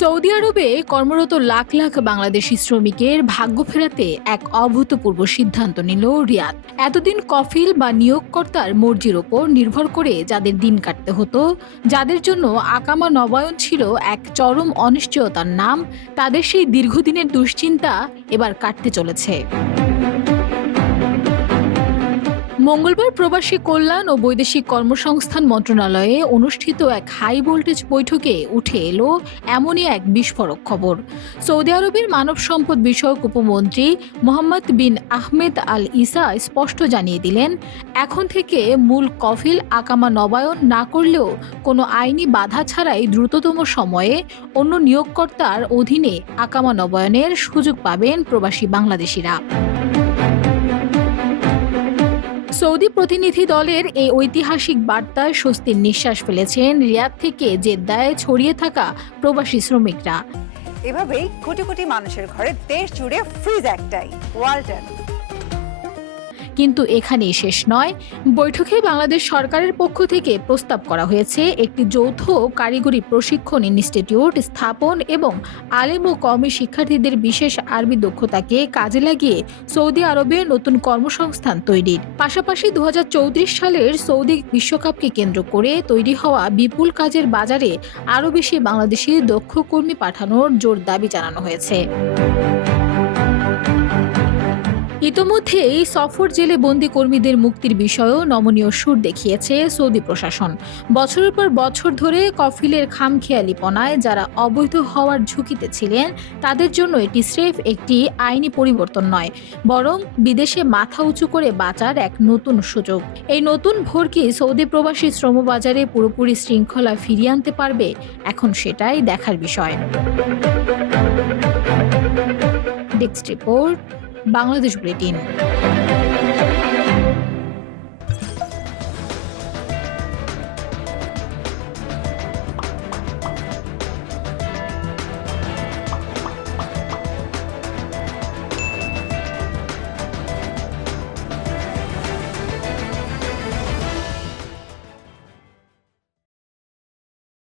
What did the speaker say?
Saudi আরবে কর্মরত লাখ লাখ বাংলাদেশি শ্রমিকের ভাগ্য ফেরাতে এক অভূতপূর্ব সিদ্ধান্ত নিল রিয়াদ। এতদিন কফিল বা নিয়োগকর্তার মর্জির ওপর নির্ভর করে যাদের দিন কাটতে হতো, যাদের জন্য আকামা নবায়ন ছিল এক চরম অনিশ্চয়তার নাম, তাদের সেই দীর্ঘদিনের দুশ্চিন্তা এবার কাটতে চলেছে। মঙ্গলবার প্রবাসী কল্যাণ ও বৈদেশিক কর্মসংস্থান মন্ত্রণালয়ে অনুষ্ঠিত এক হাই ভোল্টেজ বৈঠকে উঠে এলো এমনই এক বিস্ফোরক খবর। সৌদি আরবের মানব সম্পদ বিষয়ক উপমন্ত্রী মোহাম্মদ বিন আহমেদ আল ইসা স্পষ্ট জানিয়ে দিলেন, এখন থেকে মূল কফিল আকামা নবায়ন না করলেও কোনো আইনি বাধা ছাড়াই দ্রুততম সময়ে অন্য নিয়োগকর্তার অধীনে আকামা নবায়নের সুযোগ পাবেন প্রবাসী বাংলাদেশিরা। সৌদি প্রতিনিধি দলের এই ঐতিহাসিক বার্তায় স্বস্তির নিঃশ্বাস ফেলেছেন রিয়াদ থেকে জেদ্দায় ছড়িয়ে থাকা প্রবাসী শ্রমিকরা। এভাবেই কোটি কোটি মানুষের ঘরে দেশ জুড়ে ফ্রিজ একটাই, ওয়ালটন। কিন্তু এখানেই শেষ নয়। বৈঠকে বাংলাদেশ সরকারের পক্ষ থেকে প্রস্তাব করা হয়েছে একটি যৌথ কারিগরি প্রশিক্ষণ ইনস্টিটিউট স্থাপন এবং আলেম ও কওমি শিক্ষার্থীদের বিশেষ আরবি দক্ষতাকে কাজে লাগিয়ে সৌদি আরবে নতুন কর্মসংস্থান তৈরির পাশাপাশি 2034 সালের সৌদি বিশ্বকাপকে কেন্দ্র করে তৈরি হওয়া বিপুল কাজের বাজারে আরও বেশি বাংলাদেশি দক্ষ কর্মী পাঠানোর জোর দাবি জানানো হয়েছে। ইতোমধ্যে এই সফর জেলে বন্দী কর্মীদের মুক্তির বিষয়েও নমনীয় সুর দেখিয়েছে সৌদি প্রশাসন। বছরের পর বছর ধরে কফিলের খামখেয়ালিপনায় যারা অবৈধ হওয়ার ঝুঁকিতে ছিলেন, তাদের জন্য এটি স্রেফ একটি আইনি পরিবর্তন নয়, বরং বিদেশে মাথা উঁচু করে বাঁচার এক নতুন সুযোগ। এই নতুন ভর্তি সৌদি প্রবাসী শ্রমবাজারে পুরোপুরি শৃঙ্খলা ফিরিয়ে আনতে পারবে, এখন সেটাই দেখার বিষয়। Desk report, Bangladesh bulletin.